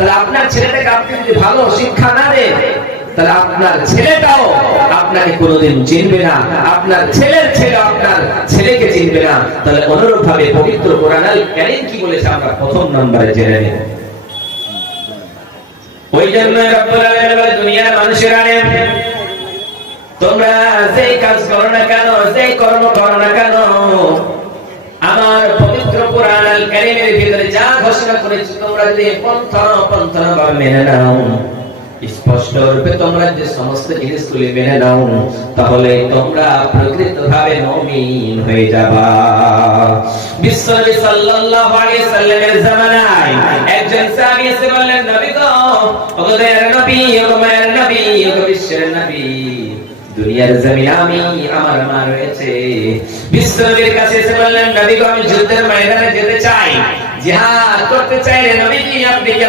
তাহলে আপনার ছেলেটাকে আপনি যদি ভালো শিক্ষা না দেন, তাহলে আপনার ছেলেটাও আপনাকে কোনোদিন চিনবে না, আপনার ছেলের ছেলে আপনার ছেলেকে চিনবে না। তাহলে অনুরূপ ভাবে পবিত্র কোরআন আল কারীম কি বলেছে আমরা প্রথম নম্বরে জেনে নেব। ওই জন্য রব্বুল আলামিন বলে, দুনিয়ার মানুষেরা তোমরা যেই কাজ করো না কেন, যেই কর্ম করো না কেন, আমার পবিত্র কোরআন আল কারীমের ভিতরে যা ঘোষণা করেছে তোমরা যদি পন্থা মেনে নাও, স্পষ্ট রূপে তোমরা যে সমস্ত জিনিসগুলি মেনে নাও, তাহলে তোমরা প্রকৃতভাবে মুমিন হয়ে যাবা। বিশ্বনবী সাল্লাল্লাহু আলাইহি সাল্লামের জামানায় একজন সাহাবী এসে বললেন, নবী গো, ওগো দয়ার নবী, ওগো মায়ের নবী, ওগো বিশ্বের নবী, দুনিয়ার জমিনে আমি আমার মা রয়েছে। বিশ্বনবীর কাছে এসে বললেন, নবী গো, আমি যুদ্ধের ময়দানে যেতে চাই, জিহাদ করতে চাই রে নবী, আপনি